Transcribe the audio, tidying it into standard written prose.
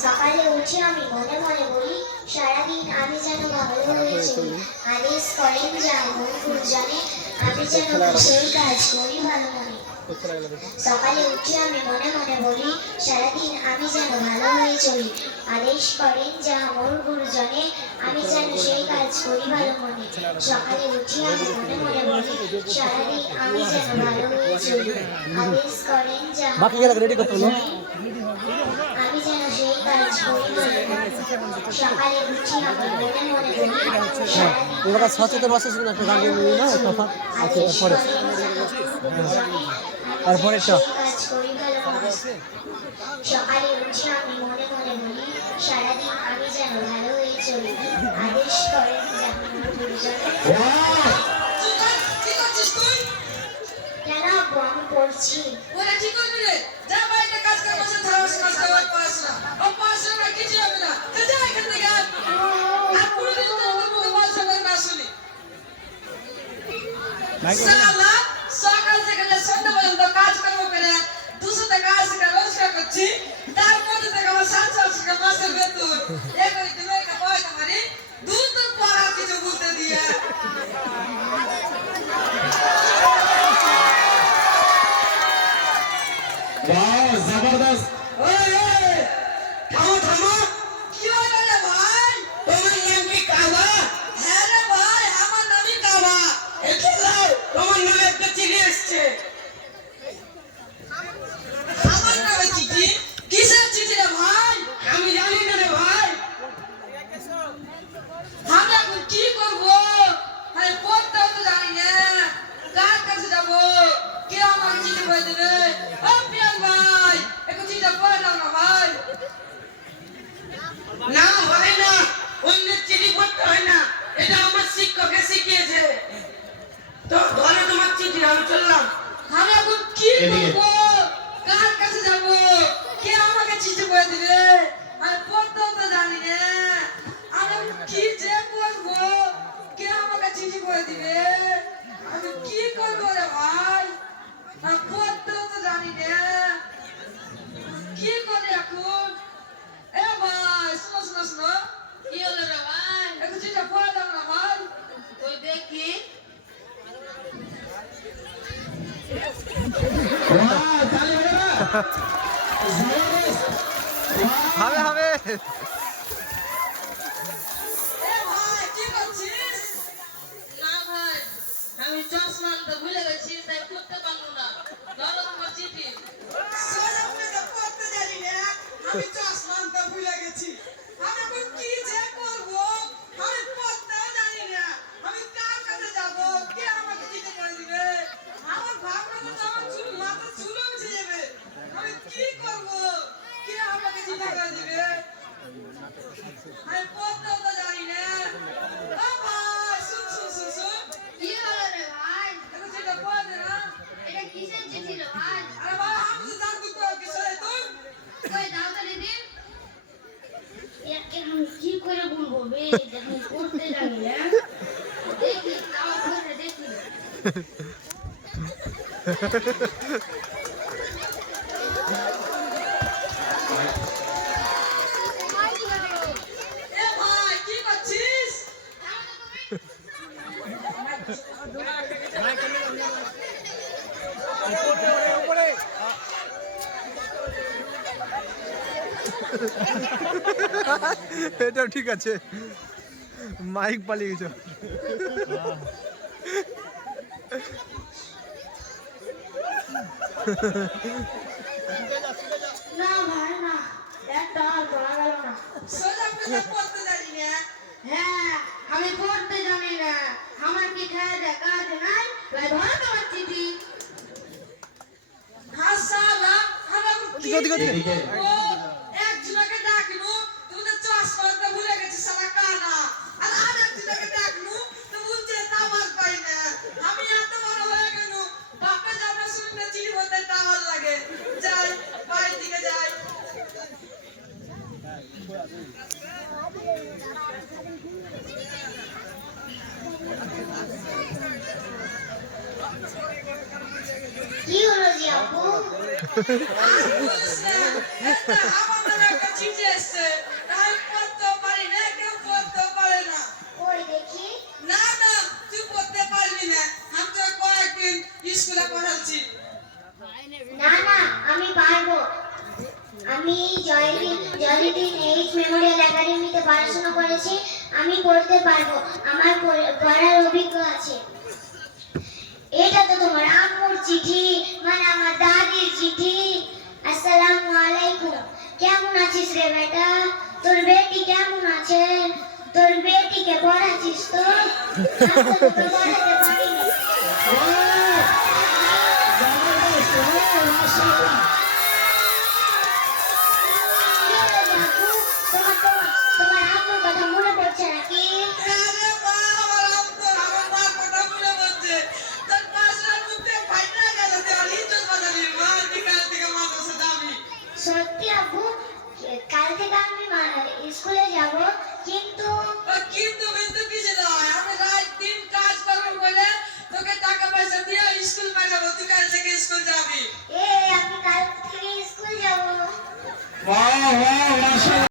সকালে উঠে আমি মনে মনে বলি সারাদিন আমি যেন ভালো হয়েছি আদেশ করেন যা মন গুরুজনে আমি যেন সেই কাজ করি ভালো মনে সকালে উঠে আমি মনে মনে বলি সারাদিন আমি যেন ভালো হয়ে চলি আদেশ করেন যা মোর গুরুজনে আমি যেন সেই কাজ করি ভালো মনে সকালে উঠে আমি মনে মনে বলি সারাদিন আমি যেন ভালো হয়ে চলি আদেশ করেন যা আমি যেন সেই কাজ করি ভালো মনে সকালে উঠে আমি মনে মনে বলি সারাদিন সচেতন বাসা একটা গান নিয়ে না তফাৎ আছে পরে তারপরে তো সকালে উঠে আমি মনে মনে বলি সারাদিন আমি যেন ভালো হয়ে চলি আদেশ করেন কেন আপু আমি পড়ছি সকাল থেকে সন্ধ্যা পর্যন্ত কাজ করবো করে 200 টাকা 80 টাকা রোজগার করছি তারপর থেকে আমার 700 টাকা মাসের বেতন এবারে তুমি একটা পয়সা মারি দুধ তো পড়া কিছু বলতে দিয়ে वाह जबरदस्त ওই থামো থামো কি হলো রে ভাই তোমার নাম কি কাবা হ্যাঁ রে ভাই আমার নামই কাবা এটা লাও তোমার নামে একটা চিঠি এসেছে আমার নামে চিঠি কিসের চিঠি রে ভাই আমি জানি না রে ভাই আমি এখন কি করব আমি পড়তেও তো জানি না কার কাছে যাব কে আমার চিঠি বলে দেবে ও প্রিয়ান ভাই একটু চিঠিটা পড়ে দাও না ভাই না হয় না অন্যের চিঠি পড়তে হয় না এটা আমার শিক্ষকে শিখিয়েছে তো ধরো তোমার চিঠি আমি চললাম আমি এখন কি করব কার কাছে যাব কে আমাকে চিঠি বলে দেবে আমি পড়তেও তো জানি না আমি এখন কি যে করব কে আমাকে চিঠি বলে দিবে আমি কি করব রে ভাই আমি পড়তেও তো জানি না কি করে এখন এ ভাই শোনো শোনো শোনো কি হলো রে ভাই? একটু চিঠিটা পড়ে দাও না ভাই ওই দেখি। वाह ताली बजा जबरदस्त হবে হবে এ ভাই কি করছিস না ভাই, আমি চশমা আনতে ভুলে গেছি, তাই পড়তে পারবো না। ধরো তোমার চিঠি। সোজা করে পড়তে জানি না আমি চশমা আনতে ভুলে গেছি আমি এখন কি যে করব আমি পড়তেও জানি না আমি কার কাছে যাব কে আমাকে চিঠি করে দিবে আমার ভাবনা তো আমার চুল মাথা চুলও উঠে যাবে আমি কি করব কে আমাকে চিঠি করে দিবে আমি পড়তেও তো জানি না ও ভাই শুন শুন শুন শুন কি হলো রে ভাই? এখন চিঠিটা পড়ে দে না এটা কিসের চিঠি রে ভাই? আরে ভাই আমি তো জানবো তো কিসের তুই কই দাও তো দিদি। একে আমি কি করে বলবো বে যখন পড়তে জানি না দেখি, দাও করে দেখি। এ ভাই কি করছিস এটাও ঠিক আছে মাইক পালিয়ে গেছে না ভাই না একটা আর পড়া গেল না সোজা করে পড়তে জানি না হ্যাঁ আমি পড়তে জানি না আমার কি খায় দেয় কাজ নাই তাই ধরো তোমার চিঠি হাসালা আমি কি এদিকে একজনকে ডাকলু তুমি তো চশমা আনতে ভুলে গেছিস শালা কানা আর আরেকজনকে ডাকলু তো বলছে টাওয়ার পাই না আমি এত বড় হয়ে গেল বাপে যাবে শুনতে চিঠি বলতে টাওয়ার লাগে যাই বাড়ির দিকে যাই কি হলো জি আপু আমার নামে একটা চিঠি এসছে জয়দ্বীন এইচ মেমোরিয়াল একাডেমিতে পড়াশোনা করেছি। আমি পড়তে পারবো, আমার পড়ার অভিজ্ঞ আছে। এটা তো তোমার আম্মুর চিঠি, মানে আমার দাদির চিঠি। আসসালামু আলাইকুম, কেমন আছিস রে বেটা? তোর বেটি কেমন আছে? তোর বেটিকে পড়াচ্ছিস তো? আমি তো তোকে পড়াতে পারিনি। তোমার আম্মুর কথা মনে পড়ছে নাকি? আরে মা, আমার মা কথা মনে পড়ছে। তোর পাশের মুখে ফাইটা গেল, তোর ইজ্জত বাঁচালি। মা, তুই কাল থেকে মাদ্রাসা যাবি। সত্যি আব্বু, কাল থেকে আমি স্কুলে যাব, কিন্তু কিন্তু